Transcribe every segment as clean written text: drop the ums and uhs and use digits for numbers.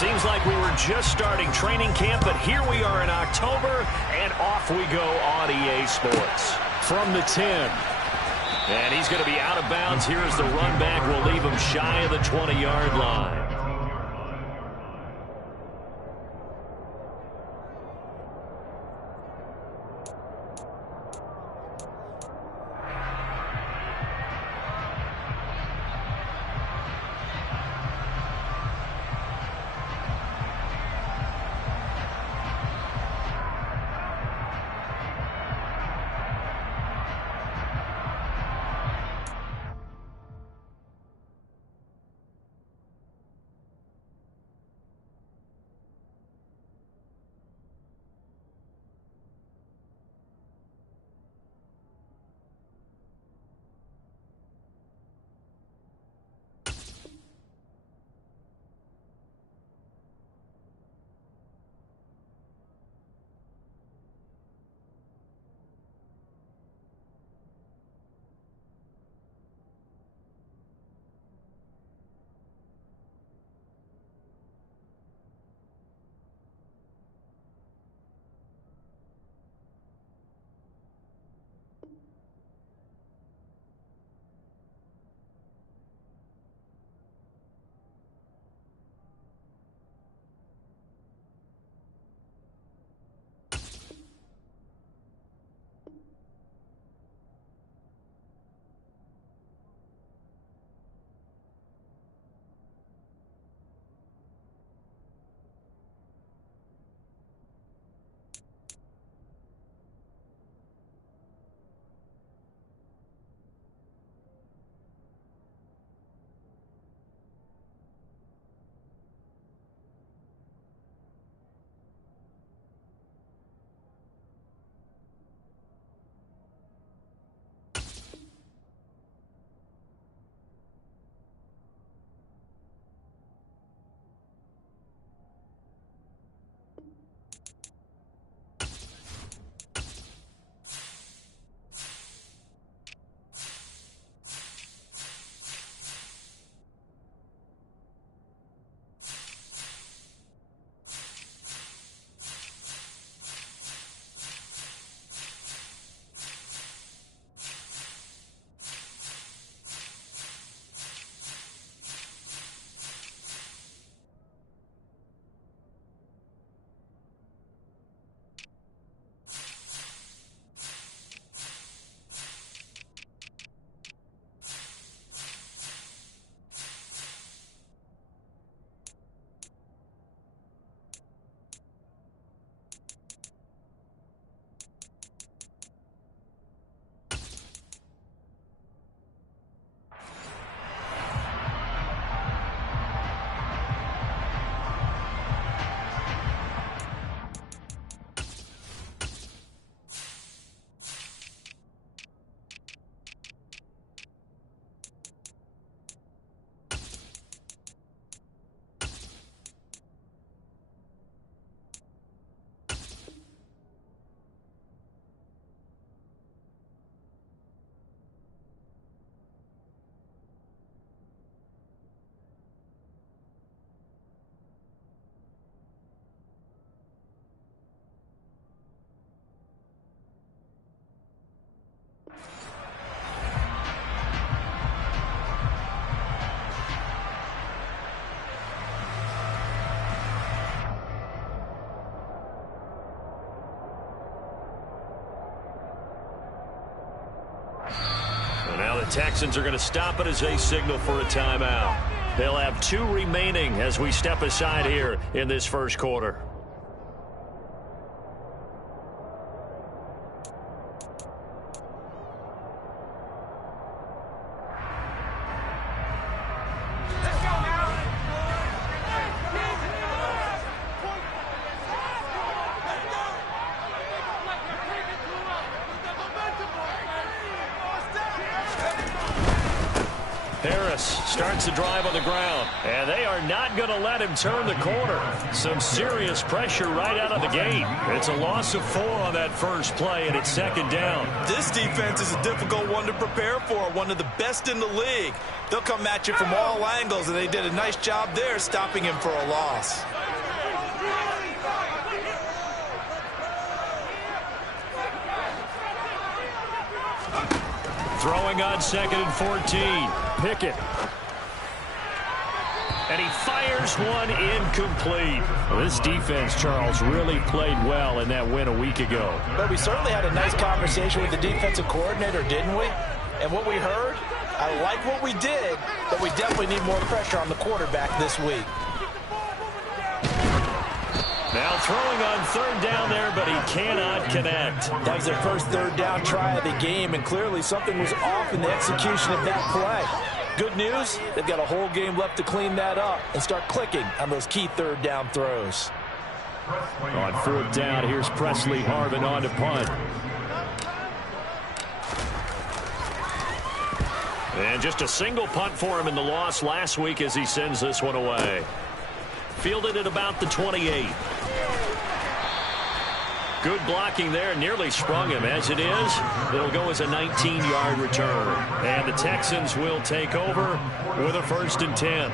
Seems like we were just starting training camp, but here we are in October, and off we go on EA Sports. From the 10. And he's going to be out of bounds. Here's the run back. We'll leave him shy of the 20-yard line. Texans are going to stop it as they signal for a timeout. They'll have 2 remaining as we step aside here in this first quarter. starts the drive on the ground. And they are not going to let him turn the corner. Some serious pressure right out of the gate. It's a loss of 4 on that first play, and it's 2nd down. This defense is a difficult one to prepare for, one of the best in the league. They'll come at you from all angles, and they did a nice job there stopping him for a loss. Throwing on 2nd and 14. Pickett. And he fires one incomplete. Well, this defense, Charles, really played well in that win a week ago. But we certainly had a nice conversation with the defensive coordinator, didn't we? And what we heard, I like what we did, but we definitely need more pressure on the quarterback this week. Now throwing on 3rd down there, but he cannot connect. That was their first 3rd down try of the game, and clearly something was off in the execution of that play. Good news, they've got a whole game left to clean that up and start clicking on those key 3rd down throws. On 4th down, here's Presley Harvin on to punt. And just a single punt for him in the loss last week as he sends this one away. Fielded at about the 28. Good blocking there, nearly sprung him. As it is, it'll go as a 19-yard return. And the Texans will take over with a 1st and 10.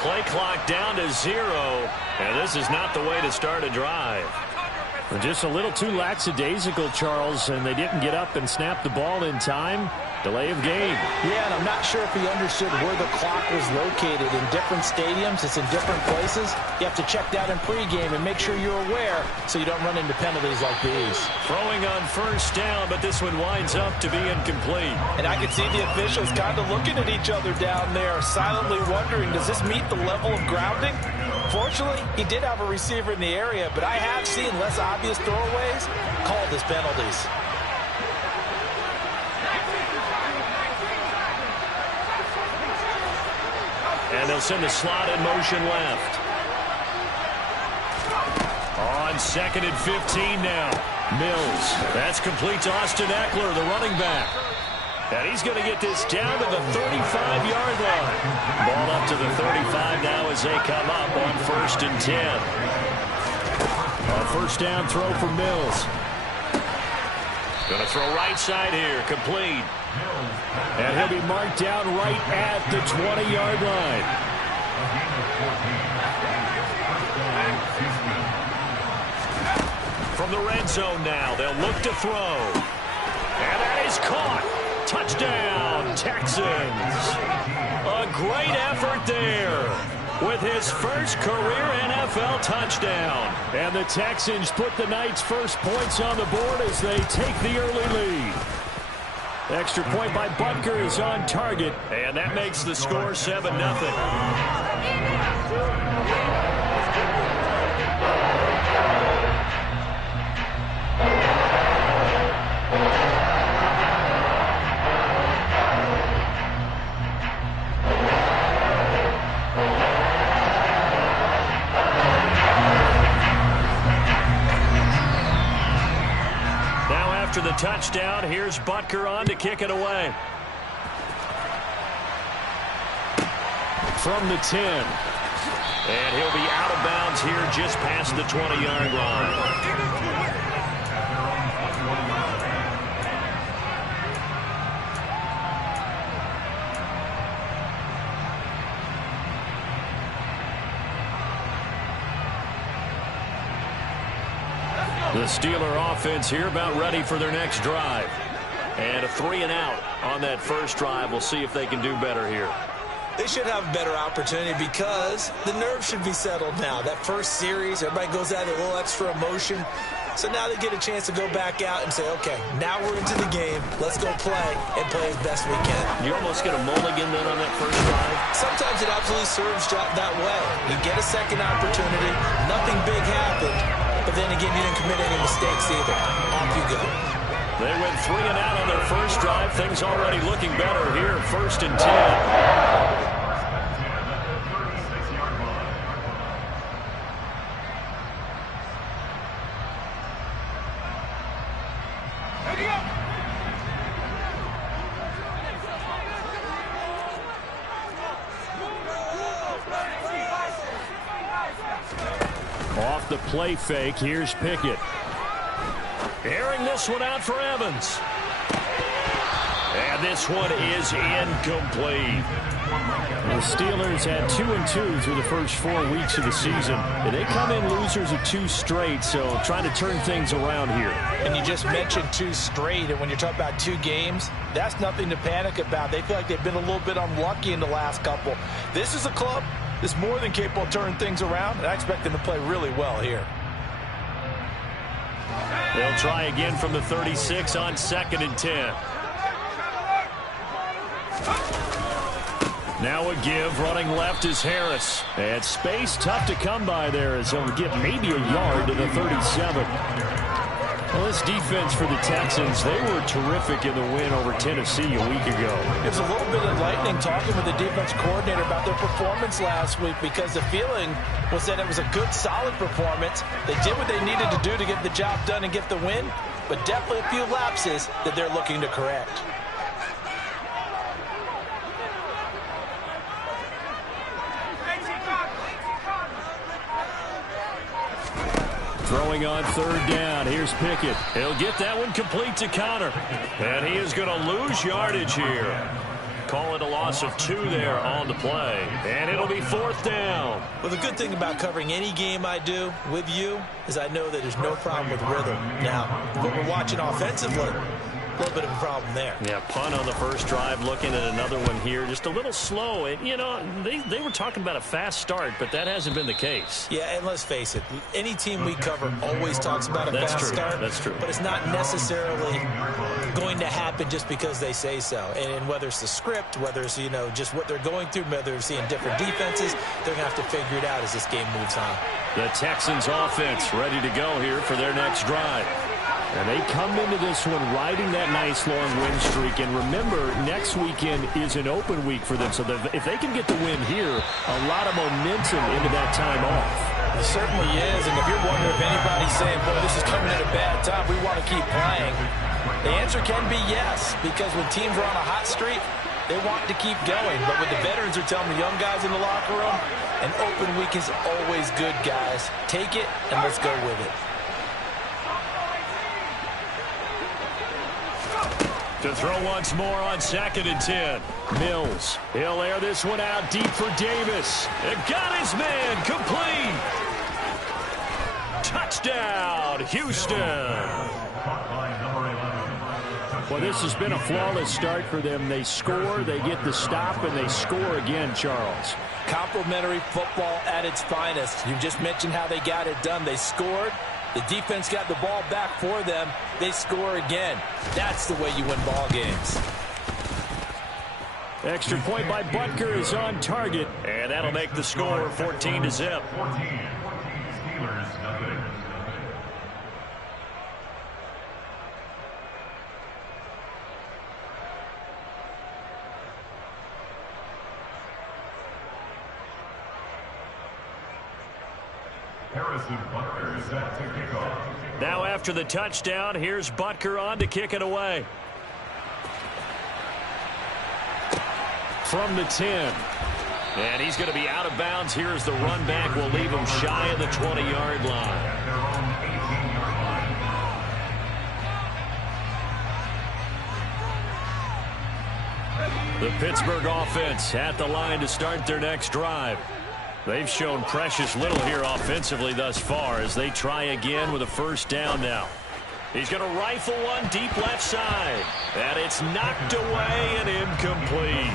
Play clock down to 0, and this is not the way to start a drive. Just a little too lackadaisical, Charles, and they didn't get up and snap the ball in time. Delay of game. Yeah, and I'm not sure if he understood where the clock was located. In different stadiums, it's in different places. You have to check that in pregame and make sure you're aware so you don't run into penalties like these. Throwing on 1st down, but this one winds up to be incomplete. And I can see the officials kind of looking at each other down there, silently wondering, does this meet the level of grounding? Fortunately, he did have a receiver in the area, but I have seen less obvious throwaways called as penalties. And they'll send the slot in motion left. On 2nd and 15 now. Mills. That's complete to Austin Eckler, the running back. And he's going to get this down to the 35-yard line. Ball up to the 35 now as they come up on 1st and 10. A 1st down throw for Mills. Going to throw right side here, complete. And he'll be marked down right at the 20-yard line. From the red zone now, they'll look to throw. And that is caught. Touchdown, Texans. A great effort there with his first career NFL touchdown. And the Texans put the Knights' first points on the board as they take the early lead. Extra point by Butker is on target, and that makes the score 7-0. After the touchdown, here's Butker on to kick it away. From the 10. And he'll be out of bounds here just past the 20-yard line. The Steeler offense here about ready for their next drive. And a 3-and-out on that first drive. We'll see if they can do better here. They should have a better opportunity because the nerves should be settled now. That first series, everybody goes out with a little extra emotion. So now they get a chance to go back out and say, okay, now we're into the game. Let's go play and play as best we can. You almost get a mulligan then on that first drive? Sometimes it absolutely serves that way. You get a second opportunity. Nothing big happened. But then again, you didn't commit any mistakes either. Off you go. They went 3-and-out on their first drive. Things already looking better here. 1st and 10. Off the play fake, here's Pickett. Airing this one out for Evans. And this one is incomplete. The Steelers had 2-2 through the first 4 weeks of the season. And they come in losers of 2 straight, so trying to turn things around here. And you just mentioned 2 straight, and when you're talking about 2 games, that's nothing to panic about. They feel like they've been a little bit unlucky in the last couple. This is a club that's more than capable of turning things around, and I expect them to play really well here. They'll try again from the 36 on 2nd and 10. Now a give, running left is Harris. And space tough to come by there as he'll get maybe a yard to the 37. Well, this defense for the Texans, they were terrific in the win over Tennessee a week ago. It was a little bit enlightening talking with the defense coordinator about their performance last week because the feeling was that it was a good, solid performance. They did what they needed to do to get the job done and get the win, but definitely a few lapses that they're looking to correct. Throwing on 3rd down. Here's Pickett. He'll get that one complete to Connor. And he is going to lose yardage here. Call it a loss of 2 there on the play. And it'll be 4th down. Well, the good thing about covering any game I do with you is I know that there's no problem with rhythm. Now, what we're watching offensively, a little bit of a problem there. Yeah, punt on the first drive, looking at another one here. Just a little slow. And, you know, they were talking about a fast start, but that hasn't been the case. Yeah, and let's face it, any team we cover always talks about a fast start. That's true. But it's not necessarily going to happen just because they say so. And whether it's the script, whether it's, you know, just what they're going through, whether they're seeing different defenses, they're going to have to figure it out as this game moves on. The Texans offense ready to go here for their next drive. And they come into this one riding that nice long win streak. And remember, next weekend is an open week for them. So if they can get the win here, a lot of momentum into that time off. It certainly is. And if you're wondering if anybody's saying, boy, this is coming at a bad time, we want to keep playing, the answer can be yes. Because when teams are on a hot streak, they want to keep going. But what the veterans are telling the young guys in the locker room, an open week is always good, guys. Take it and let's go with it. To throw once more on 2nd and 10. Mills. He'll air this one out deep for Davis. It got his man complete. Touchdown, Houston. Well, this has been a flawless start for them. They score, they get the stop, and they score again, Charles. Complimentary football at its finest. You just mentioned how they got it done. They scored. The defense got the ball back for them. They score again. That's the way you win ball games. Extra point by Butker is on target. And that'll make the score 14-0. Now after the touchdown, here's Butker on to kick it away. From the 10. And he's going to be out of bounds. Here's the run back. Will leave him shy of the 20-yard line. The Pittsburgh offense at the line to start their next drive. They've shown precious little here offensively thus far as they try again with a first down now. He's going to rifle one deep left side. And it's knocked away and incomplete.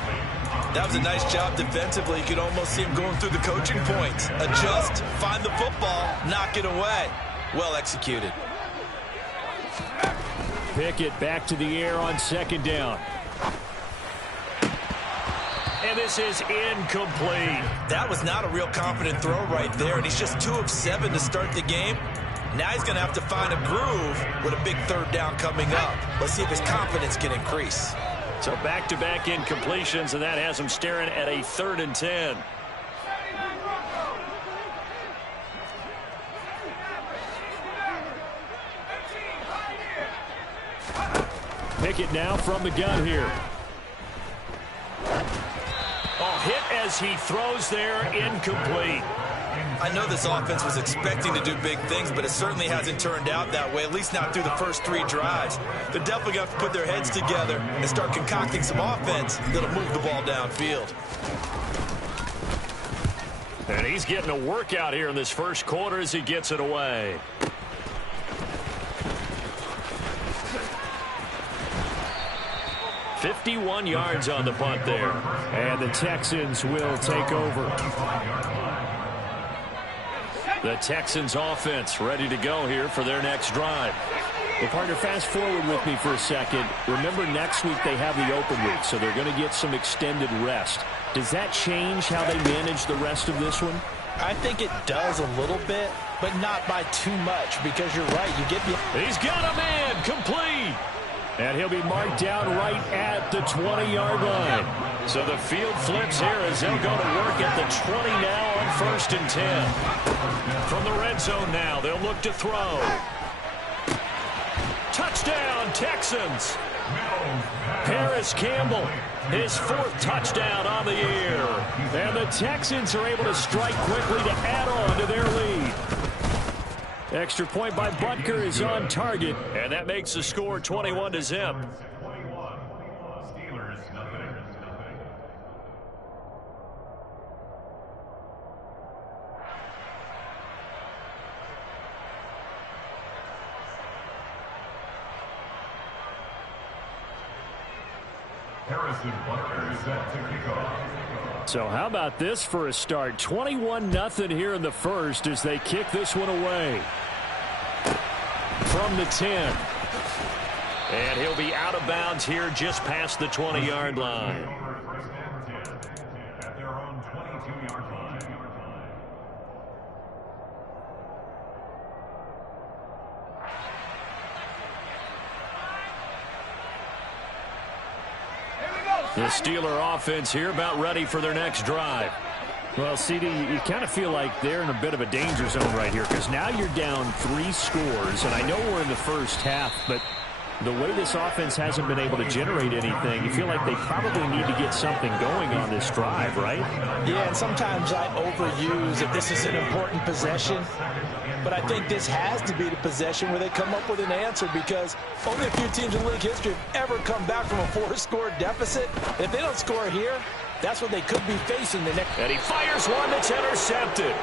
That was a nice job defensively. You could almost see him going through the coaching points. Adjust, find the football, knock it away. Well executed. Pickett back to the air on second down. And this is incomplete. That was not a real confident throw right there, and he's just 2 of 7 to start the game. Now he's going to have to find a groove with a big third down coming up. Let's see if his confidence can increase. So back-to-back incompletions, and that has him staring at a 3rd and 10. Pickett now from the gun here. Oh, hit as he throws there, incomplete. I know this offense was expecting to do big things, but it certainly hasn't turned out that way, at least not through the first 3 drives. They're definitely going to have to put their heads together and start concocting some offense that'll move the ball downfield. And he's getting a workout here in this first quarter as he gets it away. "51 yards on the punt there. And the Texans will take over. The Texans offense ready to go here for their next drive. Well, partner, fast forward with me for a second. Remember, next week they have the open week, so they're going to get some extended rest. Does that change how they manage the rest of this one? I think it does a little bit, but not by too much, because you're right. He's got a man complete. And he'll be marked down right at the 20-yard line. So the field flips here as they'll go to work at the 20 now on 1st and 10. From the red zone now, they'll look to throw. Touchdown, Texans. Paris Campbell, his 4th touchdown on the year. And the Texans are able to strike quickly to add on to their lead. Extra point by Butker is on target, and that makes the score 21-0. So how about this for a start? 21-0 here in the first as they kick this one away. From the 10. And he'll be out of bounds here just past the 20-yard line. The Steeler offense here about ready for their next drive. Well, CD, you kind of feel like they're in a bit of a danger zone right here because now you're down 3 scores, and I know we're in the first half, but the way this offense hasn't been able to generate anything, you feel like they probably need to get something going on this drive, right? Yeah, and sometimes I overuse if this is an important possession, but I think this has to be the possession where they come up with an answer because only a few teams in league history have ever come back from a 4-score deficit. If they don't score here, that's what they could be facing the next. And he fires one that's intercepted.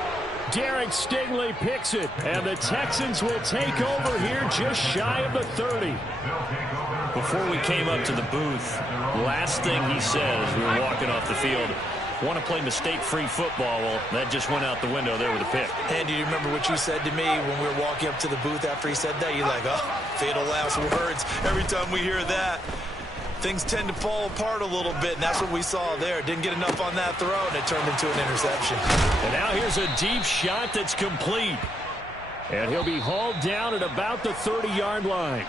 Derek Stingley picks it, and the Texans will take over here just shy of the 30. Before we came up to the booth, last thing he said as we were walking off the field, want to play mistake-free football. Well, that just went out the window there with a pick. And do you remember what you said to me when we were walking up to the booth after he said that? You're like, oh, fatal last words. Every time we hear that, things tend to fall apart a little bit, and that's what we saw there. Didn't get enough on that throw, and it turned into an interception. And now here's a deep shot that's complete. And he'll be hauled down at about the 30-yard line.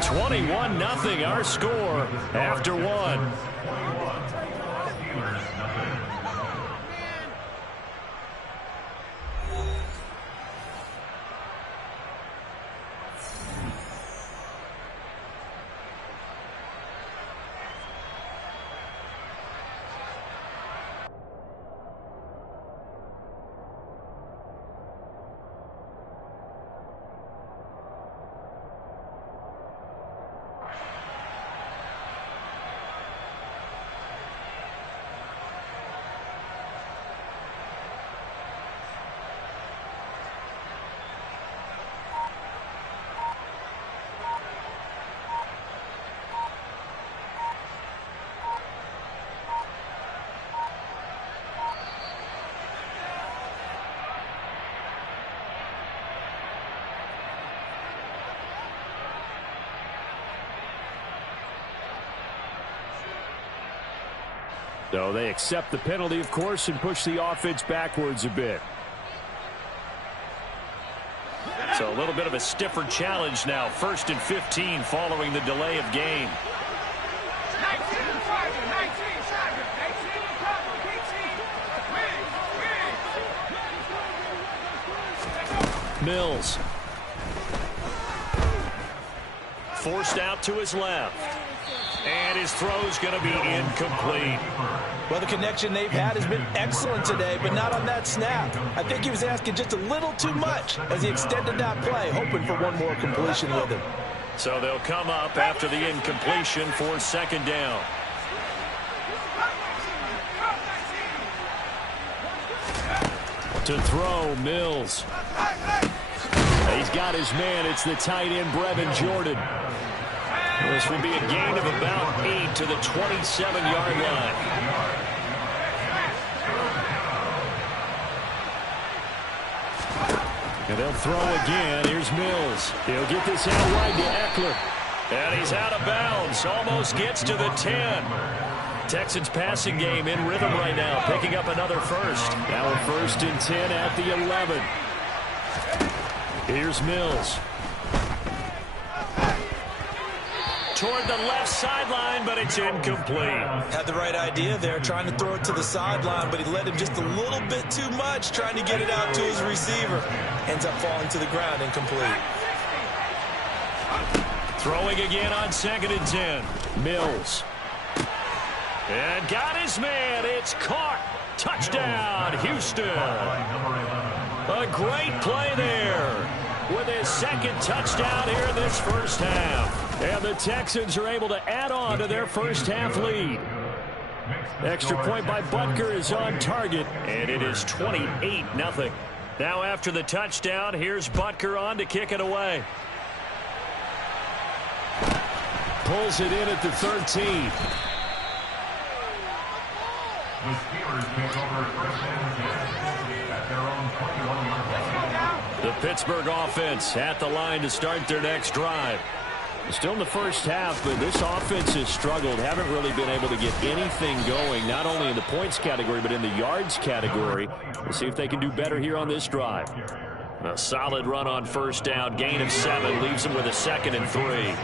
21-0 our score after 1. So they accept the penalty, of course, and push the offense backwards a bit. So a little bit of a stiffer challenge now. 1st and 15 following the delay of game. Mills. Forced out to his left. And his throw's going to be incomplete. Well, the connection they've had has been excellent today, but not on that snap. I think he was asking just a little too much as he extended that play, hoping for one more completion with him. So they'll come up after the incompletion for 2nd down. To throw, Mills. He's got his man. It's the tight end, Brevin Jordan. This will be a gain of about 8 to the 27-yard line. And they'll throw again. Here's Mills. He'll get this out wide to Eckler. And he's out of bounds. Almost gets to the 10. Texans passing game in rhythm right now, picking up another first. Now a 1st and 10 at the 11. Here's Mills. Toward the left sideline, but it's incomplete. Had the right idea there, trying to throw it to the sideline, but he led him just a little bit too much, trying to get it out to his receiver. Ends up falling to the ground, incomplete. Throwing again on 2nd and 10. Mills. And got his man. It's caught. Touchdown, Houston. A great play there with his 2nd touchdown here in this first half. And the Texans are able to add on to their first half lead. Extra point by Butker is on target. And it is 28-0. Now after the touchdown, here's Butker on to kick it away. Pulls it in at the 13. The Steelers take over 1st and 10 at their own 21-yard line. The Pittsburgh offense at the line to start their next drive. Still in the first half, but this offense has struggled. Haven't really been able to get anything going, not only in the points category, but in the yards category. We'll see if they can do better here on this drive. A solid run on 1st down. Gain of 7 leaves them with a 2nd and 3.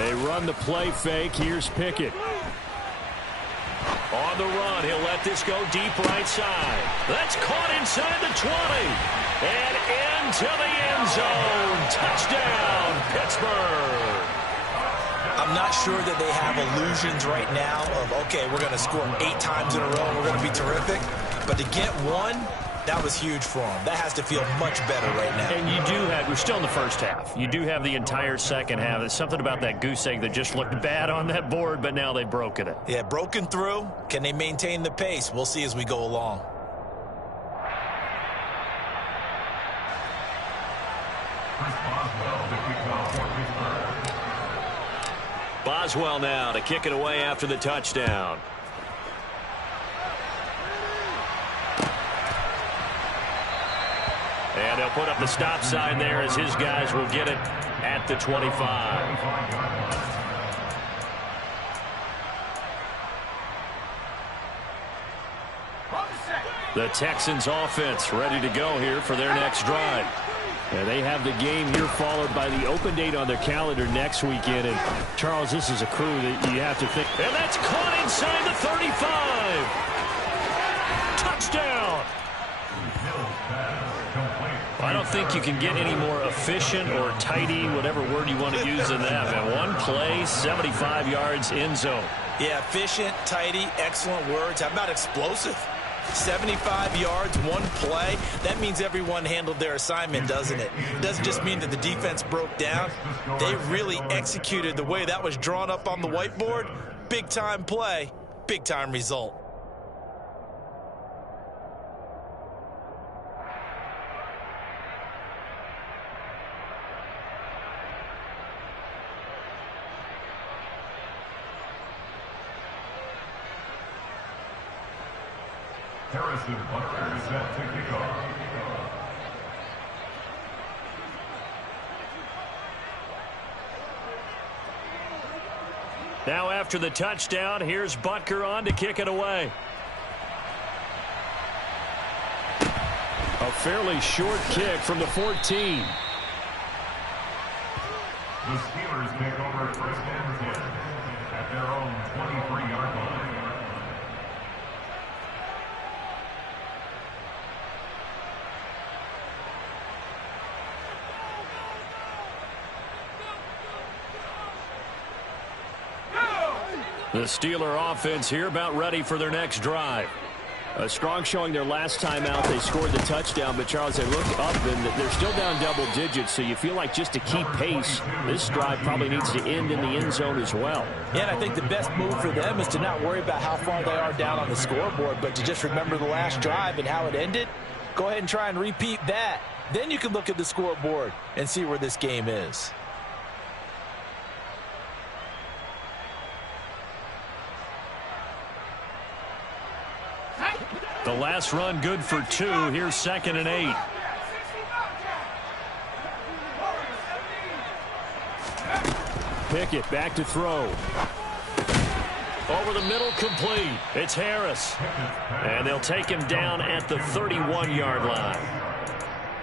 They run the play fake. Here's Pickett. On the run, he'll let this go deep right side. That's caught inside the 20. And into the end zone. Touchdown, Pittsburgh. I'm not sure that they have illusions right now of, okay, we're going to score 8 times in a row and we're going to be terrific. But to get one, that was huge for them. That has to feel much better right now. And you do have, we're still in the first half. You do have the entire second half. There's something about that goose egg that just looked bad on that board, but now they've broken it. Yeah, broken through. Can they maintain the pace? We'll see as we go along. Boswell now to kick it away after the touchdown. And they'll put up the stop sign there as his guys will get it at the 25. The Texans offense ready to go here for their next drive. And they have the game here followed by the open date on their calendar next weekend. And, Charles, this is a crew that you have to think. And that's caught inside the 35. Touchdown. I don't think you can get any more efficient or tidy, whatever word you want to use in that. Man, one play, 75 yards, end zone. Yeah, efficient, tidy, excellent words. How about explosive? 75 yards, one play. That means everyone handled their assignment, doesn't it? It doesn't just mean that the defense broke down. They really executed the way that was drawn up on the whiteboard. Big-time play, big-time result. Harrison Butker is set to kick off. Now after the touchdown, here's Butker on to kick it away. A fairly short kick from the 14. The Steelers take over first and 10 at their own 23-yard line. The Steeler offense here about ready for their next drive. A strong showing their last time out. They scored the touchdown, but Charles, they look up and they're still down double digits, so you feel like just to keep pace, this drive probably needs to end in the end zone as well. Yeah, and I think the best move for them is to not worry about how far they are down on the scoreboard, but to just remember the last drive and how it ended. Go ahead and try and repeat that. Then you can look at the scoreboard and see where this game is. The last run good for 2. Here's 2nd and 8. Pickett back to throw. Over the middle, complete. It's Harris. And they'll take him down at the 31-yard line.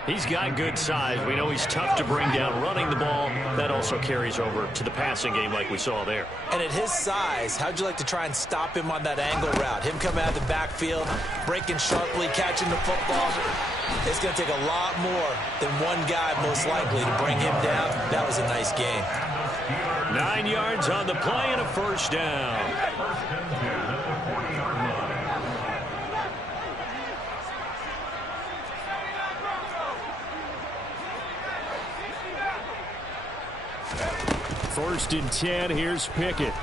He's got good size. We know he's tough to bring down running the ball. That also carries over to the passing game like we saw there. And at his size, how'd you like to try and stop him on that angle route? Him coming out of the backfield, breaking sharply, catching the football. It's going to take a lot more than one guy, most likely, to bring him down. That was a nice game. 9 yards on the play and a first down. First and 10 at the 40-yard line. First and 10, here's Pickett.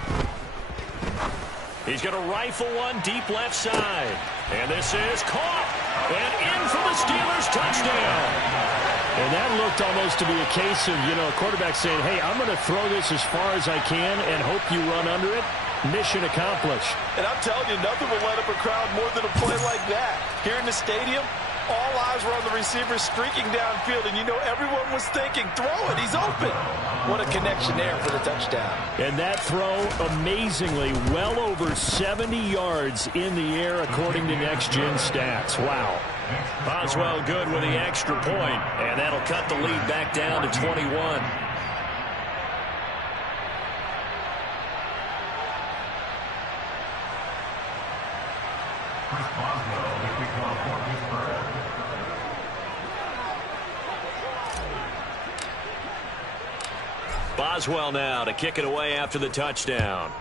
He's going to rifle one deep left side. And this is caught. And in for the Steelers touchdown. And that looked almost to be a case of, a quarterback saying, hey, I'm going to throw this as far as I can and hope you run under it. Mission accomplished. And I'm telling you, nothing will light up a crowd more than a play like that. Here in the stadium, all eyes were on the receiver streaking downfield, and everyone was thinking, throw it, he's open. What a connection there for the touchdown. And that throw, amazingly, well over 70 yards in the air, according to Next Gen Stats. Wow. Boswell good with the extra point, and that'll cut the lead back down to 21. Chris Boswell, the kickoff for Pittsburgh. Boswell now to kick it away after the touchdown.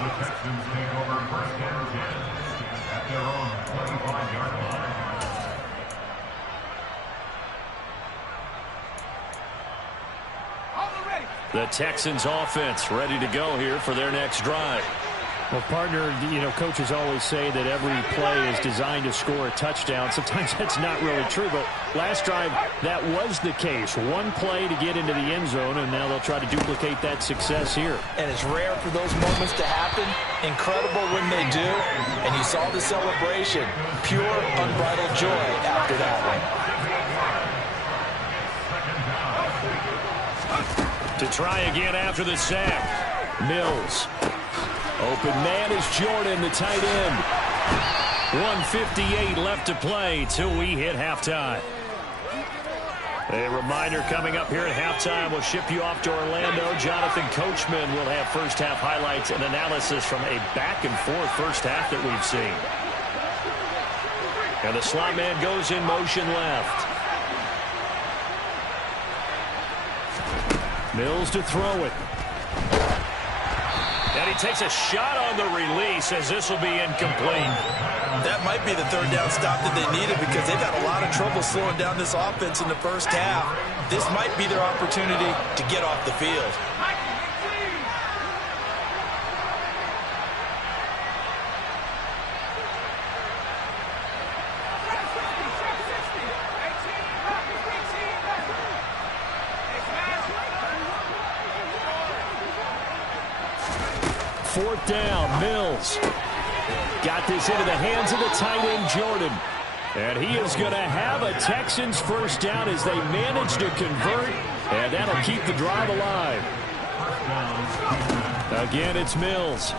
The Texans take over first and 10 at their own 25-yard line. The Texans offense ready to go here for their next drive. Well, partner, coaches always say that every play is designed to score a touchdown. Sometimes that's not really true, but last drive, that was the case. One play to get into the end zone, and now they'll try to duplicate that success here. And it's rare for those moments to happen. Incredible when they do. And you saw the celebration. Pure, unbridled joy after that one. To try again after the sack. Mills. Open man is Jordan, the tight end. 1:58 left to play till we hit halftime. A reminder coming up here at halftime, we'll ship you off to Orlando. Jonathan Coachman will have first half highlights and analysis from a back-and-forth first half that we've seen. And the slot man goes in motion left. Mills to throw it. And he takes a shot on the release as this will be incomplete. That might be the third down stop that they needed because they've had a lot of trouble slowing down this offense in the first half. This might be their opportunity to get off the field. Fourth down, Mills. Got this into the hands of the tight end, Jordan. And he is going to have a Texans first down as they manage to convert, and that'll keep the drive alive. Again, it's Mills.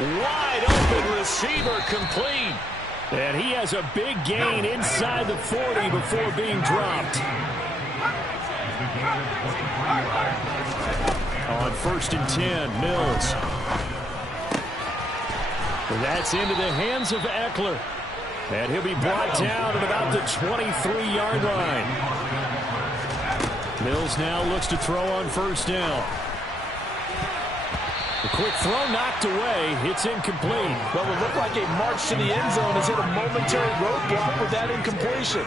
Wide open receiver complete. And he has a big gain inside the 40 before being dropped. On 1st and 10, Mills. That's into the hands of Eckler. And he'll be brought down at about the 23-yard line. Mills now looks to throw on 1st down. A quick throw knocked away. It's incomplete. Well, it looked like a march to the end zone has hit a momentary roadblock with that incompletion.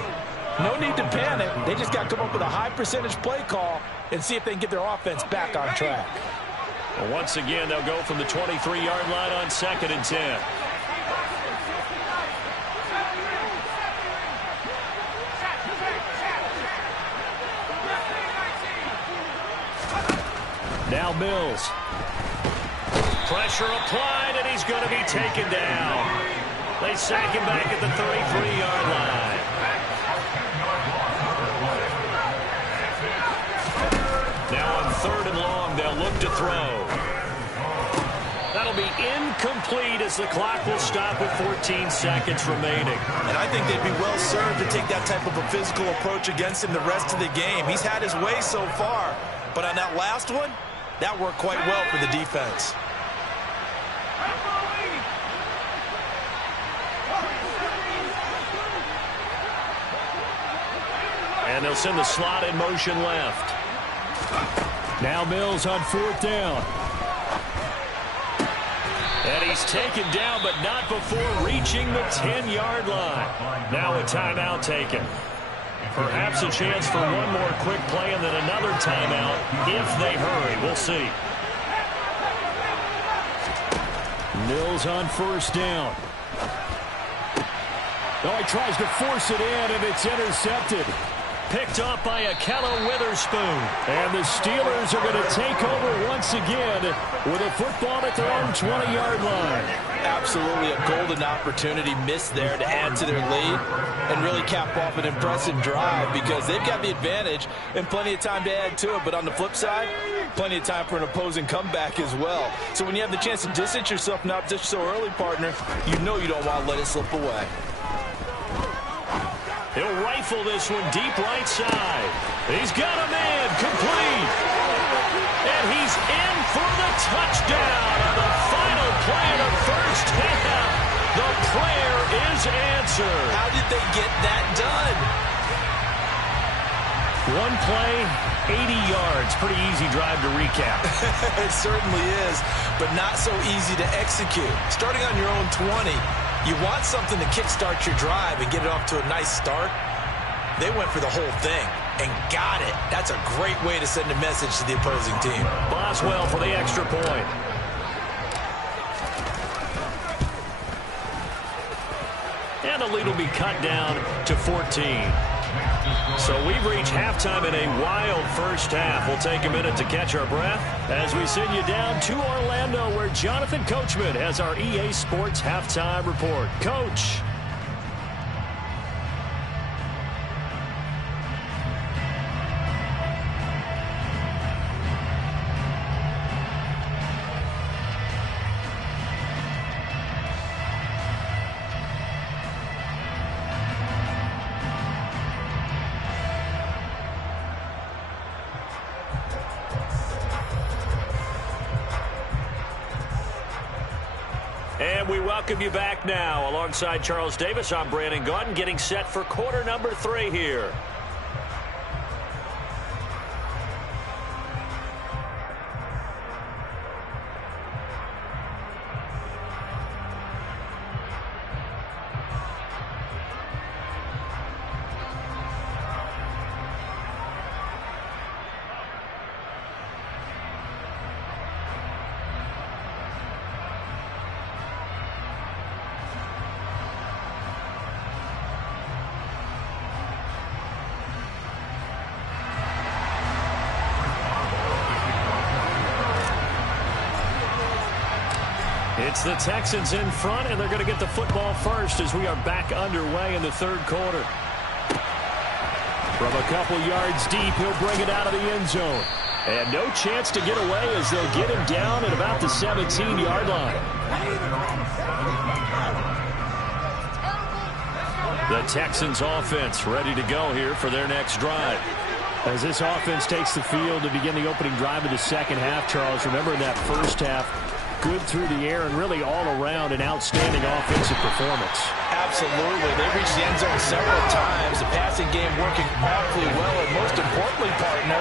No need to panic. They just got to come up with a high percentage play call and see if they can get their offense back on track. Well, once again, they'll go from the 23-yard line on 2nd and 10. Now Mills. Pressure applied, and he's going to be taken down. They sack him back at the 33-yard line. Now on 3rd and long, they'll look to throw. That'll be incomplete as the clock will stop with 14 seconds remaining. And I think they'd be well served to take that type of a physical approach against him the rest of the game. He's had his way so far, but on that last one, that worked quite well for the defense. And they'll send the slot in motion left. Now Mills on 4th down. And he's taken down, but not before reaching the 10-yard line. Now a timeout taken. Perhaps a chance for one more quick play and then another timeout if they hurry. We'll see. Mills on 1st down. Oh, he tries to force it in, and it's intercepted. Picked off by Akello Witherspoon. And the Steelers are going to take over once again with a football at their own 20-yard line. Absolutely a golden opportunity missed there to add to their lead and really cap off an impressive drive because they've got the advantage and plenty of time to add to it. But on the flip side, plenty of time for an opposing comeback as well. So when you have the chance to distance yourself from opposition so early, partner, you know you don't want to let it slip away. He'll rifle this one deep right side. He's got a man complete. And he's in for the touchdown on the final play of the first half. The prayer is answered. How did they get that done? One play, 80 yards. Pretty easy drive to recap. It certainly is, but not so easy to execute. Starting on your own 20, you want something to kickstart your drive and get it off to a nice start. They went for the whole thing and got it. That's a great way to send a message to the opposing team. Boswell for the extra point. And the lead will be cut down to 14. So we've reached halftime in a wild first half. We'll take a minute to catch our breath as we send you down to Orlando where Jonathan Coachman has our EA Sports halftime report. Coach. And we welcome you back now. Alongside Charles Davis, I'm Brandon Gaudin, getting set for quarter number 3 here. It's the Texans in front, and they're going to get the football first as we are back underway in the third quarter. From a couple yards deep, he'll bring it out of the end zone. And no chance to get away as they'll get him down at about the 17-yard line. The Texans offense ready to go here for their next drive. As this offense takes the field to begin the opening drive of the second half, Charles, remember in that first half, good through the air and really all around an outstanding offensive performance. Absolutely. They reached the end zone several times. The passing game working awfully well, and most importantly, partner.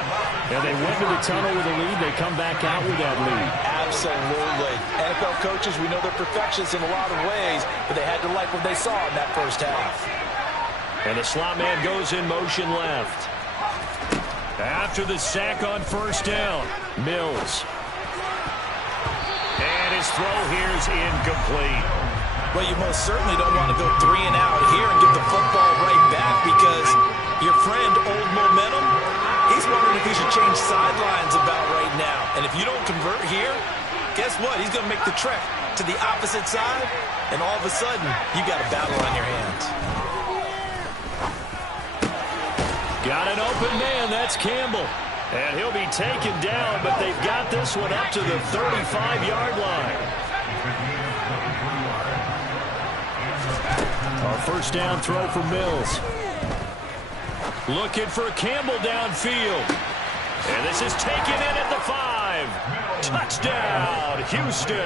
And they went to the tunnel with a lead. They come back out with that lead. Absolutely. NFL coaches, we know they're perfectionists in a lot of ways, but they had to like what they saw in that first half. And the slot man goes in motion left. After the sack on first down, Mills. And his throw here is incomplete. Well, you most certainly don't want to go 3 and out here and give the football right back because your friend, Old Momentum, he's wondering if he should change sidelines about right now. And if you don't convert here, guess what? He's going to make the trek to the opposite side, and all of a sudden, you got a battle on your hands. Got an open man. That's Campbell. And he'll be taken down, but they've got this one up to the 35-yard line. A first down throw for Mills. Looking for Campbell downfield. And this is taken in at the 5. Touchdown, Houston.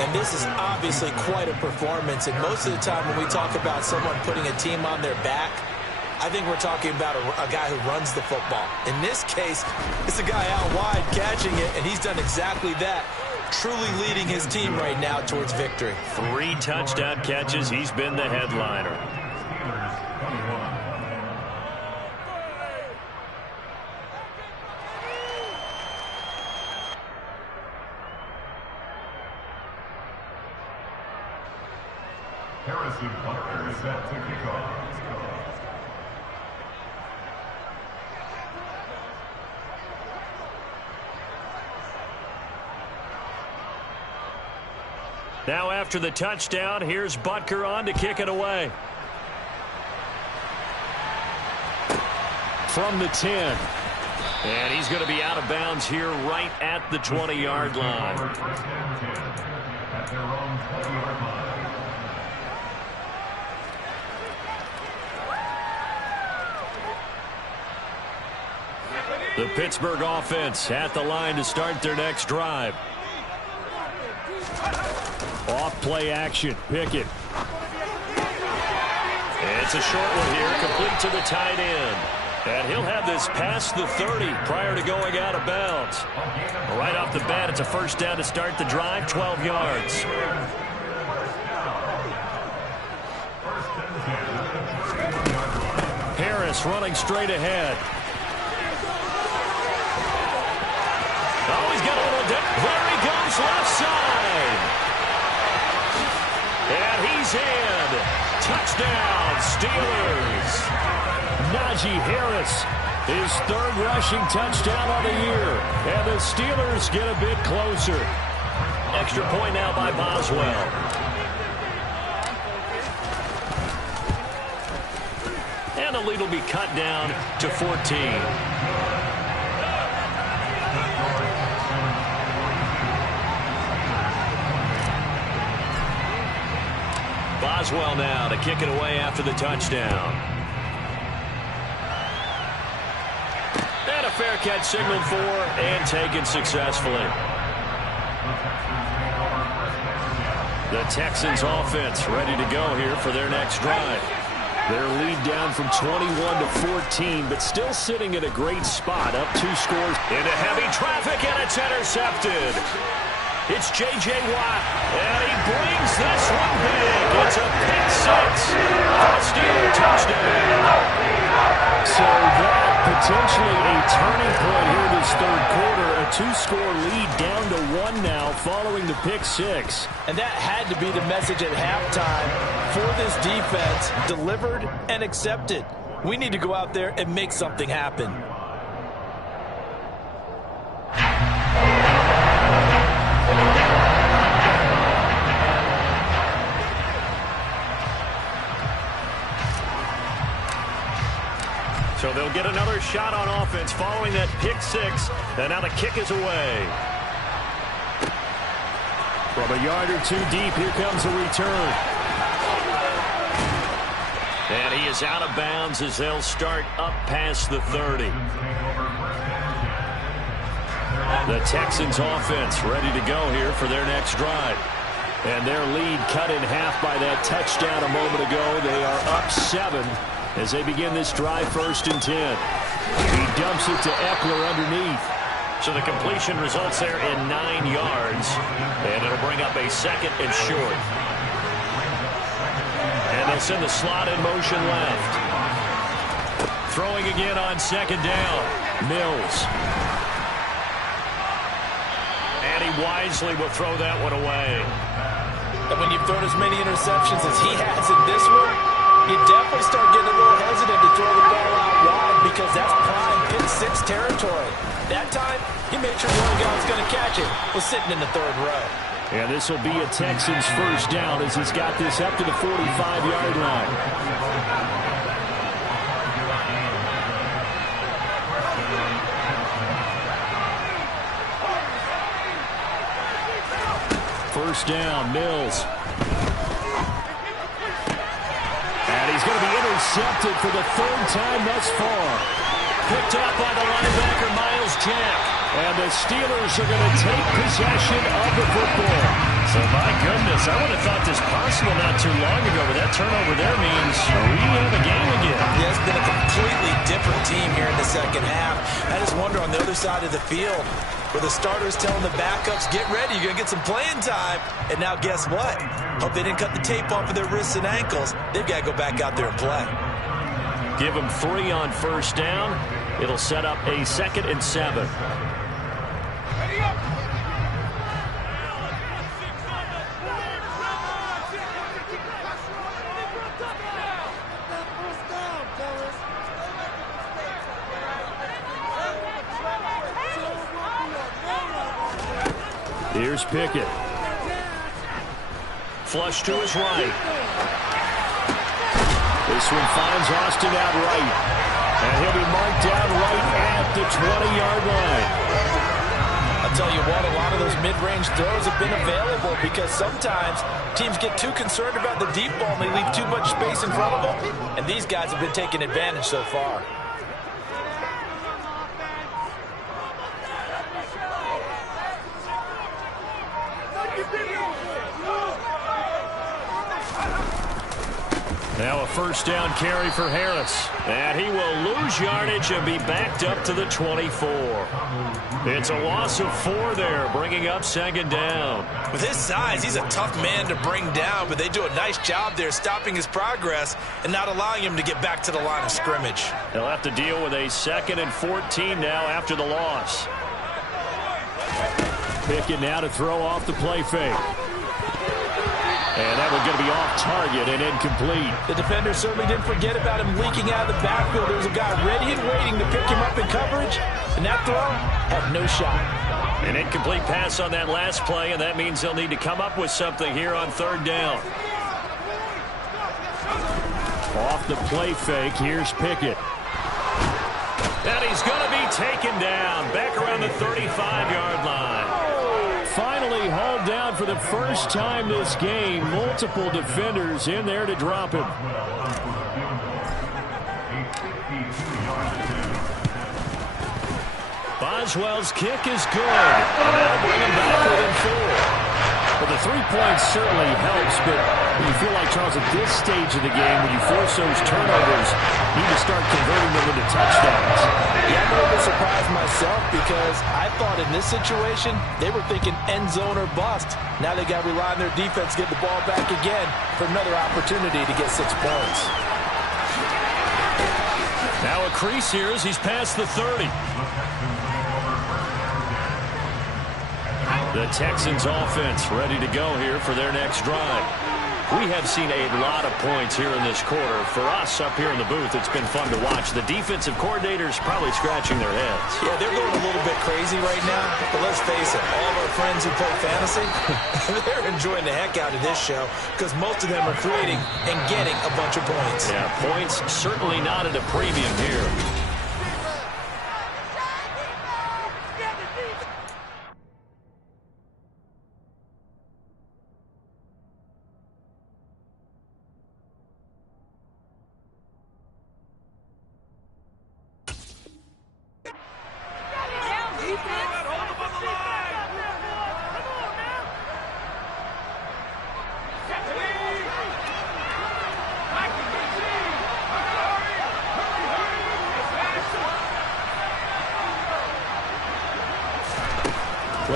And this is obviously quite a performance. And most of the time when we talk about someone putting a team on their back, I think we're talking about a guy who runs the football. In this case, it's a guy out wide catching it, and he's done exactly that, truly leading his team right now towards victory. 3 touchdown catches. He's been the headliner. Harrison Butker is set to kick off. Now after the touchdown, here's Butker on to kick it away. From the 10. And he's going to be out of bounds here right at the 20-yard line. At their own 20-yard line. The Pittsburgh offense at the line to start their next drive. Off play action. Pickett. It's a short one here, complete to the tight end. And he'll have this past the 30 prior to going out of bounds. Right off the bat, it's a first down to start the drive, 12 yards. Harris running straight ahead. Oh, he's got a little dip. There he goes, left side. And he's in. Touchdown, Steelers. Najee Harris, his 3rd rushing touchdown of the year. And the Steelers get a bit closer. Extra point now by Boswell. And the lead will be cut down to 14. Boswell now to kick it away after the touchdown. And a fair catch signaled for and taken successfully. The Texans offense ready to go here for their next drive. Their lead down from 21 to 14, but still sitting in a great spot, up 2 scores. Into heavy traffic, and it's intercepted. It's J.J. Watt, and he brings this one big. It's a pick 6 for a Steeler touchdown. So that potentially a turning point here in this third quarter. A 2-score lead down to 1 now following the pick 6. And that had to be the message at halftime for this defense. Delivered and accepted. We need to go out there and make something happen. So they'll get another shot on offense following that pick six. And now the kick is away. From a yard or two deep, here comes a return. And he is out of bounds as they'll start up past the 30. The Texans offense ready to go here for their next drive. And their lead cut in half by that touchdown a moment ago. They are up 7 as they begin this drive, 1st and 10. He dumps it to Eckler underneath. So the completion results there in 9 yards. And it'll bring up a 2nd and short. And they'll send the slot in motion left. Throwing again on 2nd down. Mills. And he wisely will throw that one away. And when you've thrown as many interceptions as he has in this one, you definitely start getting a little hesitant to throw the ball out wide because that's prime pick six territory. That time, he made sure the only guy who's going to catch it was sitting in the 3rd row. And this will be a Texans 1st down as he's got this up to the 45-yard line. First down, Mills. And he's going to be intercepted for the 3rd time thus far. Picked up by the linebacker, Miles Jack. And the Steelers are going to take possession of the football. So, my goodness, I would have thought this possible not too long ago, but that turnover there means we have a game again. Yeah, it's been a completely different team here in the 2nd half. I just wonder on the other side of the field, where the starters telling the backups, get ready, you're going to get some playing time. And now guess what? Hope they didn't cut the tape off of their wrists and ankles. They've got to go back out there and play. Give them 3 on 1st down. It'll set up a 2nd and 7. Here's Pickett. Flush to his right. This one finds Austin out right. And he'll be marked down right at the 20-yard line. I'll tell you what, a lot of those mid-range throws have been available because sometimes teams get too concerned about the deep ball and they leave too much space in front of them. And these guys have been taking advantage so far. Now a 1st down carry for Harris. And he will lose yardage and be backed up to the 24. It's a loss of 4 there, bringing up 2nd down. With his size, he's a tough man to bring down, but they do a nice job there stopping his progress and not allowing him to get back to the line of scrimmage. They'll have to deal with a 2nd and 14 now after the loss. Pickett now to throw off the play fake. And that one's going to be off target and incomplete. The defender certainly didn't forget about him leaking out of the backfield. There was a guy ready and waiting to pick him up in coverage, and that throw had no shot. An incomplete pass on that last play, and that means they'll need to come up with something here on 3rd down. Off the play fake, here's Pickett. And he's going to be taken down back around the 35-yard line. Finally hauled down for the first time this game. Multiple defenders in there to drop him. Boswell's kick is good. And that'll bring him back within 4. Well, the 3 points certainly helps, but you feel like, Charles, at this stage of the game, when you force those turnovers, you need to start converting them into touchdowns. Yeah, I'm a little bit surprised myself because I thought in this situation, they were thinking end zone or bust. Now they got to rely on their defense, get the ball back again for another opportunity to get 6 points. Now a crease here as he's past the 30. The Texans offense ready to go here for their next drive. We have seen a lot of points here in this quarter. For us up here in the booth, it's been fun to watch. The defensive coordinators probably scratching their heads. Yeah, they're going a little bit crazy right now. But let's face it, all of our friends who play fantasy, they're enjoying the heck out of this show because most of them are creating and getting a bunch of points. Yeah, points certainly not at a premium here.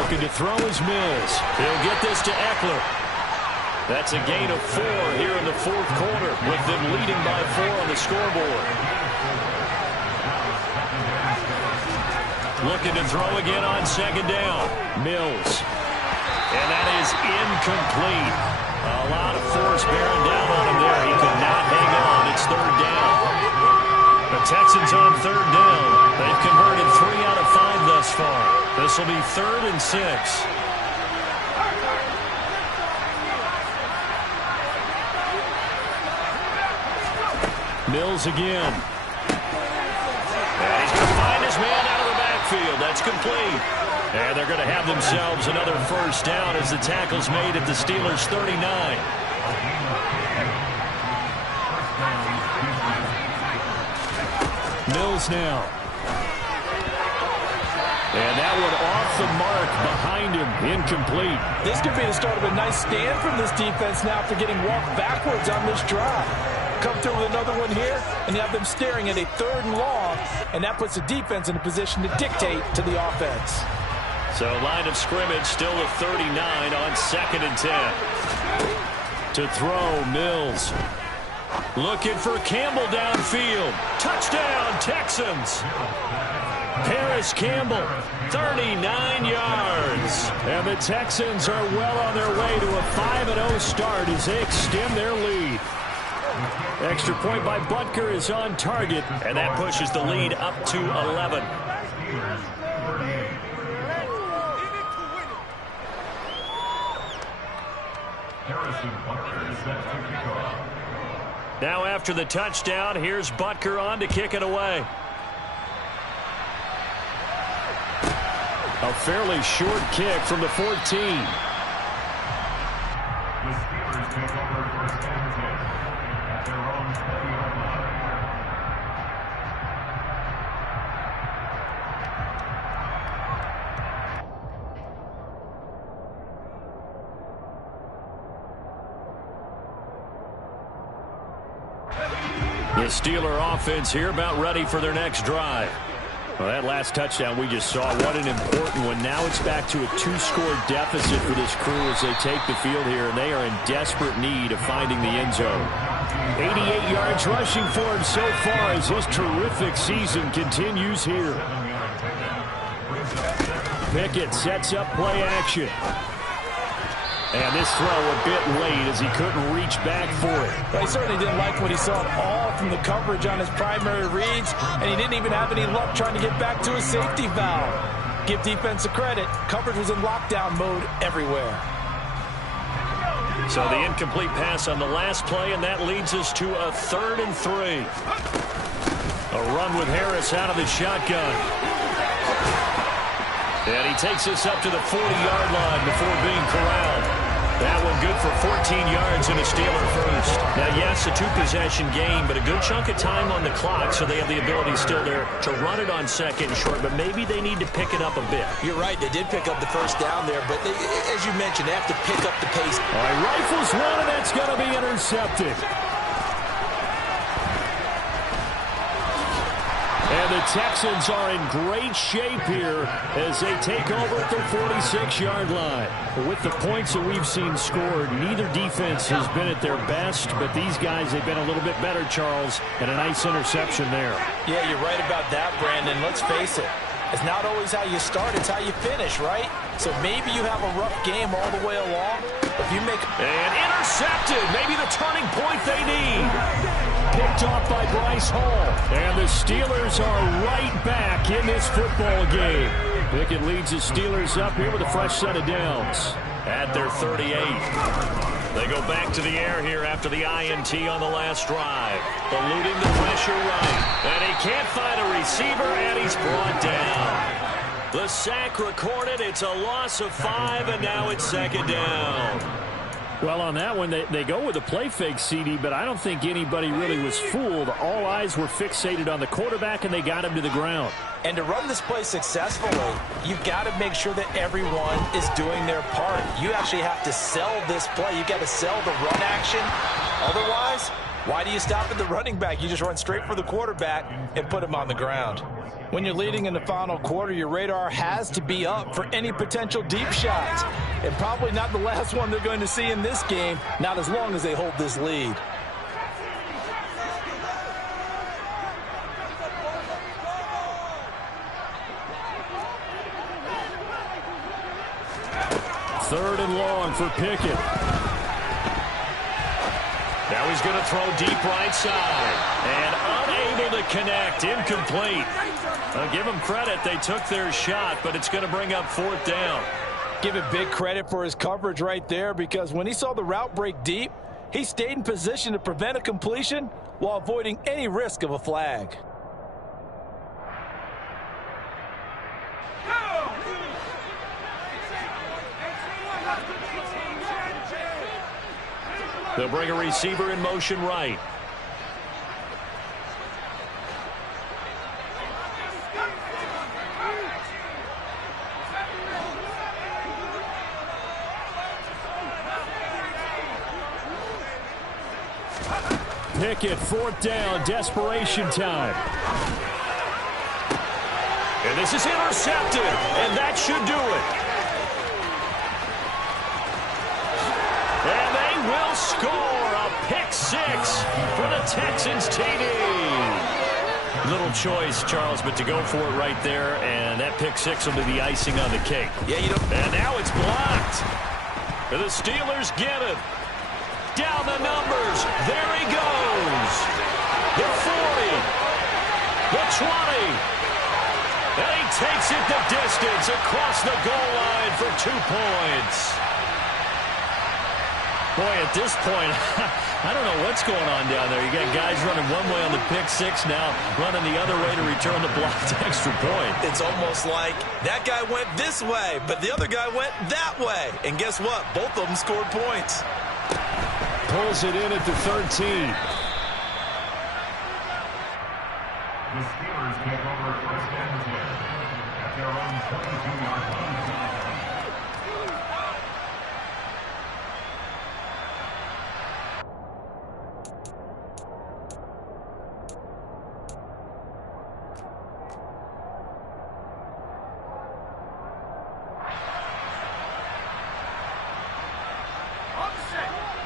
Looking to throw is Mills. He'll get this to Eckler. That's a gain of 4 here in the fourth quarter, with them leading by 4 on the scoreboard. Looking to throw again on second down. Mills. And that is incomplete. A lot of force bearing down on him there. He could not hang on. It's third down. The Texans on third down. They've converted 3 out of 5 thus far. This will be 3rd and 6. Mills again. And he's going to find his man out of the backfield. That's complete. And they're going to have themselves another first down as the tackle's made at the Steelers' 39. Mills now. And that one off the mark behind him. Incomplete. This could be the start of a nice stand from this defense now after getting walked backwards on this drive. Come through with another one here, and you have them staring at a 3rd and long, and that puts the defense in a position to dictate to the offense. So line of scrimmage still a 39 on 2nd and 10. To throw, Mills. Looking for Campbell downfield. Touchdown, Texans. Paris Campbell, 39 yards. And the Texans are well on their way to a 5-0 start as they extend their lead. Extra point by Butker is on target, and that pushes the lead up to 11. Now after the touchdown, here's Butker on to kick it away. A fairly short kick from the 14. The Steelers take over first and 10 at their own 20-yard line. The Steeler offense here about ready for their next drive. Well, that last touchdown we just saw, what an important one. Now it's back to a 2-score deficit for this crew as they take the field here, and they are in desperate need of finding the end zone. 88 yards rushing for him so far as his terrific season continues here. Pickett sets up play action. And this throw a bit late as he couldn't reach back for it. Well, he certainly didn't like what he saw at all from the coverage on his primary reads, and he didn't even have any luck trying to get back to his safety valve. Give defense a credit. Coverage was in lockdown mode everywhere. So the incomplete pass on the last play, and that leads us to a 3rd and 3. A run with Harris out of the shotgun. And he takes us up to the 40-yard line before being corralled. That one good for 14 yards and a Steeler first. Now, yes, a 2-possession game, but a good chunk of time on the clock, so they have the ability still there to run it on 2nd and short, but maybe they need to pick it up a bit. You're right. They did pick up the first down there, but they, as you mentioned, they have to pick up the pace. All right, rifles one, and that's going to be intercepted. And the Texans are in great shape here as they take over at their 46-yard line. With the points that we've seen scored, neither defense has been at their best, but these guys, they've been a little bit better, Charles, and a nice interception there. Yeah, you're right about that, Brandon. Let's face it. It's not always how you start, it's how you finish, right? So maybe you have a rough game all the way along. If you make... And intercepted! Maybe the turning point they need. Picked off by Bryce Hall. And the Steelers are right back in this football game. Pickett leads the Steelers up here with a fresh set of downs. At their 38. They go back to the air here after the INT on the last drive. Eluding the pressure right. And he can't find a receiver, and he's brought down. The sack recorded. It's a loss of 5, and now it's 2nd down. Well, on that one, they go with a play fake, CD, but I don't think anybody really was fooled. All eyes were fixated on the quarterback, and they got him to the ground. And to run this play successfully, you've got to make sure that everyone is doing their part. You actually have to sell this play. You've got to sell the run action. Otherwise, Why do you stop at the running back? You just run straight for the quarterback and put him on the ground. When you're leading in the final quarter, your radar has to be up for any potential deep shots. And probably not the last one they're going to see in this game, not as long as they hold this lead. Third and long for Pickett. Now he's going to throw deep right side. And unable to connect. Incomplete. I'll give him credit. They took their shot, but it's going to bring up fourth down. Give it big credit for his coverage right there, because when he saw the route break deep, he stayed in position to prevent a completion while avoiding any risk of a flag. They'll bring a receiver in motion right. Pickett, fourth down, desperation time. And this is intercepted, and that should do it. And they will score a pick six for the Texans TD. Little choice, Charles, but to go for it right there, and that pick six will be the icing on the cake. Yeah, you don't. And now it's blocked. The Steelers get it. Down the numbers. There he goes. The 40. The 20. And he takes it the distance across the goal line for 2 points. Boy, at this point, I don't know what's going on down there. You got guys running one way on the pick six, now running the other way to return the blocked extra point. It's almost like that guy went this way, but the other guy went that way. And guess what? Both of them scored points. Pulls it in at the 13. The Steelers take over first and 10 at their own 22-yard line.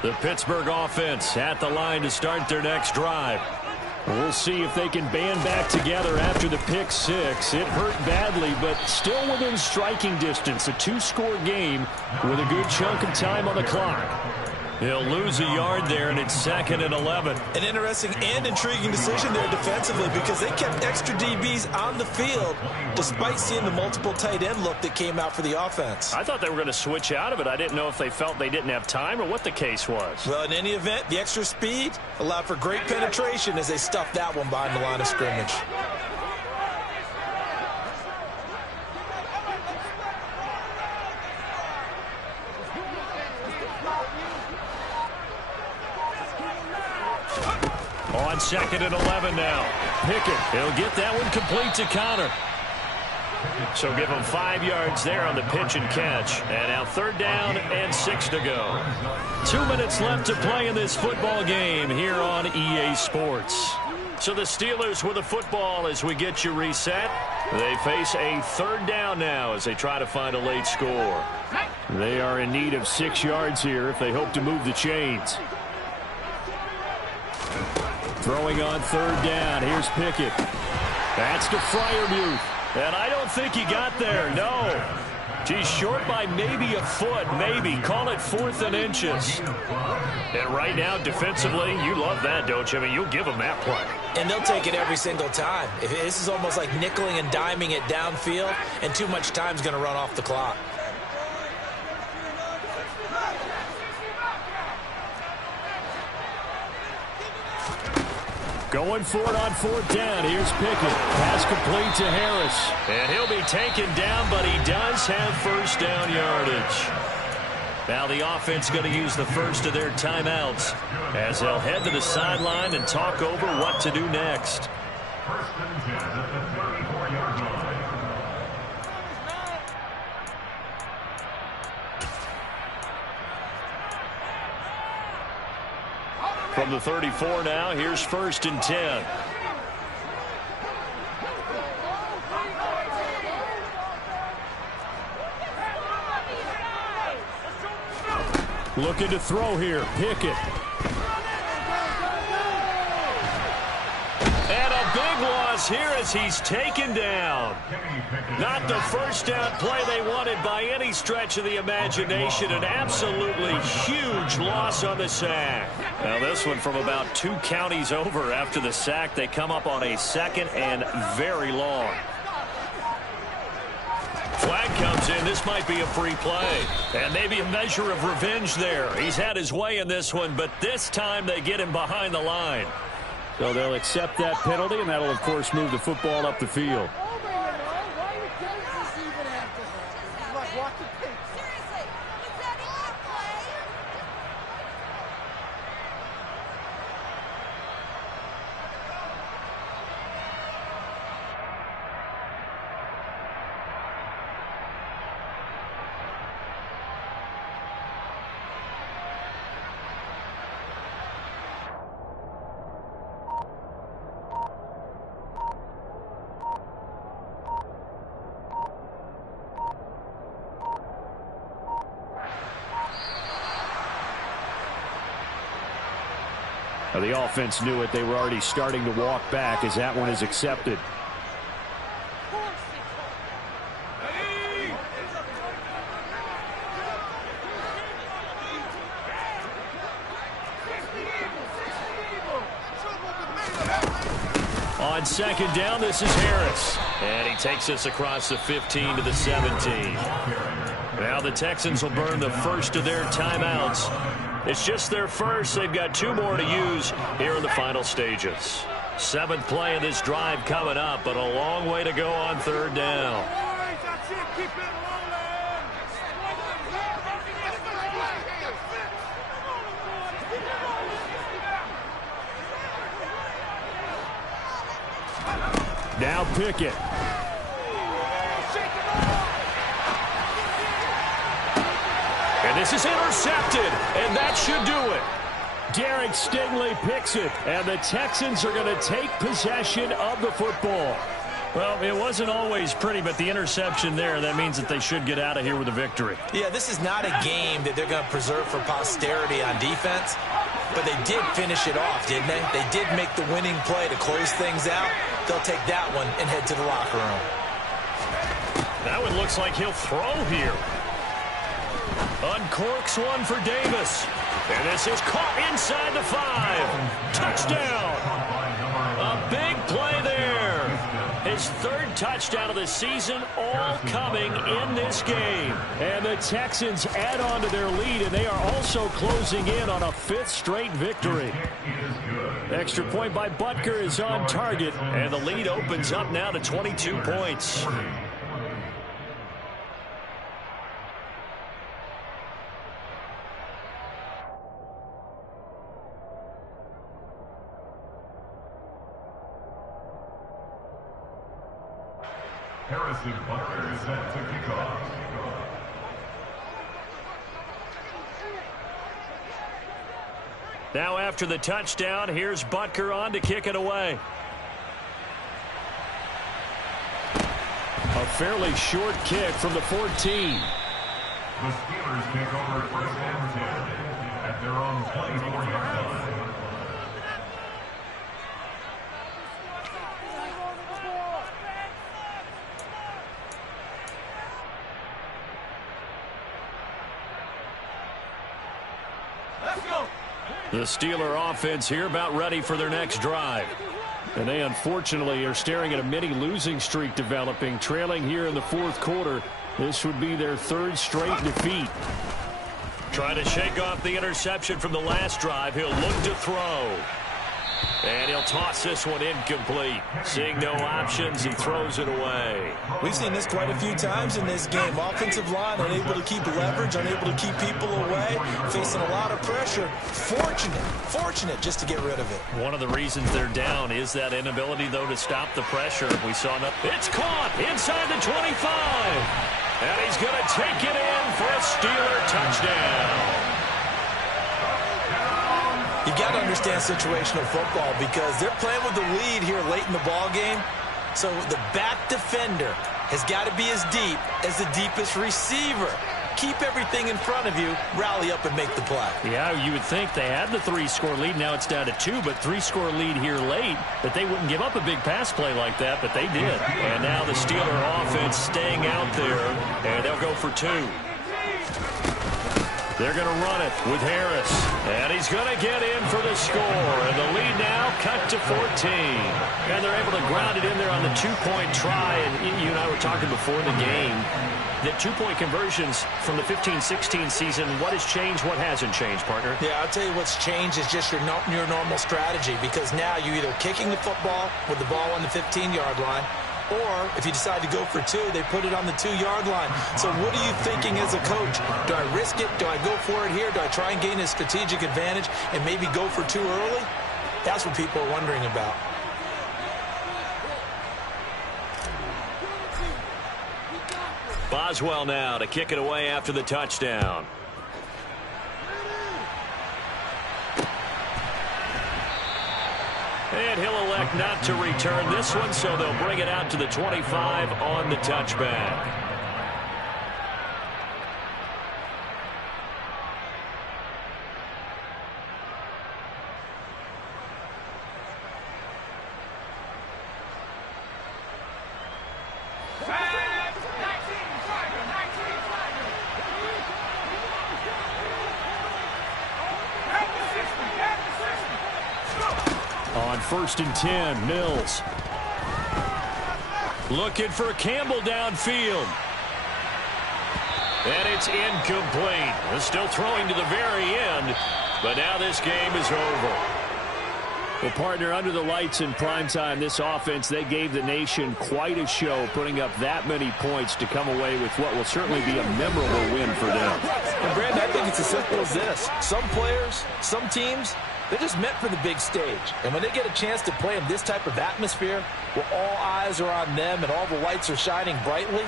The Pittsburgh offense at the line to start their next drive. We'll see if they can band back together after the pick six. It hurt badly, but still within striking distance. A two-score game with a good chunk of time on the clock. He'll lose a yard there, and it's 2nd and 11. An interesting and intriguing decision there defensively, because they kept extra DBs on the field despite seeing the multiple tight end look that came out for the offense. I thought they were going to switch out of it. I didn't know if they felt they didn't have time or what the case was. Well, in any event, the extra speed allowed for great penetration as they stuffed that one behind the line of scrimmage. On 2nd and 11 now. Pickett, he'll get that one complete to Connor. So give him 5 yards there on the pitch and catch. And now 3rd down and 6 to go. 2 minutes left to play in this football game here on EA Sports. So the Steelers with the football as we get you reset. They face a 3rd down now as they try to find a late score. They are in need of 6 yards here if they hope to move the chains. Throwing on 3rd down. Here's Pickett. That's to Freiermuth. And I don't think he got there. No. He's short by maybe a foot. Maybe. Call it 4th and inches. And right now, defensively, you love that, don't you? I mean, you'll give them that play. And they'll take it every single time. This is almost like nickeling and diming it downfield, and too much time's going to run off the clock. Going for it on 4th down. Here's Pickett. Pass complete to Harris. And he'll be taken down, but he does have 1st down yardage. Now the offense going to use the first of their timeouts as they'll head to the sideline and talk over what to do next. 1st and 10 at the 34-yard line. From the 34 now, here's 1st and 10. Looking to throw here. Pickett. And a big loss here as he's taken down. Not the first down play they wanted by any stretch of the imagination. An absolutely huge loss on the sack. Now this one from about 2 counties over after the sack. They come up on a 2nd and very long. Flag comes in. This might be a free play. And maybe a measure of revenge there. He's had his way in this one, but this time they get him behind the line. So they'll accept that penalty, and that'll, of course, move the football up the field. Now, the offense knew it. They were already starting to walk back as that one is accepted. On 2nd down, this is Harris. And he takes us across the 15 to the 17. Now the Texans will burn the first of their timeouts. It's just their first. They've got 2 more to use here in the final stages. 7th play of this drive coming up, but a long way to go on 3rd down. Now Pickett. And this is intercepted, and that should do it. Derek Stingley picks it, and the Texans are going to take possession of the football. Well, it wasn't always pretty, but the interception there, that means that they should get out of here with a victory. Yeah, this is not a game that they're going to preserve for posterity on defense, but they did finish it off, didn't they? They did make the winning play to close things out. They'll take that one and head to the locker room. That one looks like he'll throw here. Uncorks one for Davis. And this is caught inside the 5. Touchdown. A big play there. His 3rd touchdown of the season, all coming in this game. And the Texans add on to their lead, and they are also closing in on a 5th straight victory. Extra point by Butker is on target, and the lead opens up now to 22 points. Harrison Butker is set to kick off. Now after the touchdown, here's Butker on to kick it away. A fairly short kick from the 14. The Steelers take over 1st and 10 at their own 24-yard line. The Steeler offense here about ready for their next drive. And they unfortunately are staring at a mini losing streak developing, trailing here in the 4th quarter. This would be their 3rd straight defeat. Trying to shake off the interception from the last drive. He'll look to throw. And he'll toss this one incomplete. Seeing no options, he throws it away. We've seen this quite a few times in this game. Offensive line unable to keep leverage, unable to keep people away, facing a lot of pressure. Fortunate just to get rid of it. One of the reasons they're down is that inability, though, to stop the pressure. We saw it's caught inside the 25. And he's going to take it in for a Steeler touchdown. You got to understand situational football because they're playing with the lead here late in the ball game. So the back defender has got to be as deep as the deepest receiver. Keep everything in front of you, rally up and make the play. Yeah, you would think they had the 3-score lead. Now it's down to 2, but 3-score lead here late, that they wouldn't give up a big pass play like that, but they did. And now the Steeler offense staying out there, and they'll go for 2. They're going to run it with Harris. And he's going to get in for the score. And the lead now cut to 14. And they're able to ground it in there on the 2-point try. And you and I were talking before the game. The 2-point conversions from the 15-16 season, what has changed, what hasn't changed, partner? Yeah, I'll tell you what's changed is just your normal strategy, because now you're either kicking the football with the ball on the 15-yard line, or if you decide to go for 2, they put it on the 2-yard line. So what are you thinking as a coach? Do I risk it? Do I go for it here? Do I try and gain a strategic advantage and maybe go for 2 early? That's what people are wondering about. Boswell now to kick it away after the touchdown. And he'll elect not to return this one, so they'll bring it out to the 25 on the touchback. On 1st and 10, Mills. Looking for Campbell downfield. And it's incomplete. They're still throwing to the very end, but now this game is over. Well, partner, under the lights in primetime, this offense, they gave the nation quite a show, putting up that many points to come away with what will certainly be a memorable win for them. And Brandon, I think it's as simple as this. Some players, some teams, they're just meant for the big stage. And when they get a chance to play in this type of atmosphere, where all eyes are on them and all the lights are shining brightly,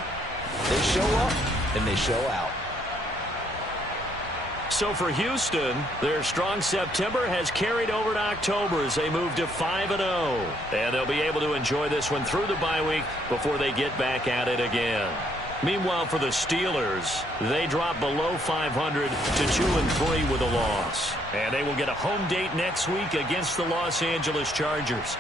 they show up and they show out. So for Houston, their strong September has carried over to October as they move to 5-0. And they'll be able to enjoy this one through the bye week before they get back at it again. Meanwhile, for the Steelers, they drop below 500 to 2-3 with a loss. And they will get a home date next week against the Los Angeles Chargers.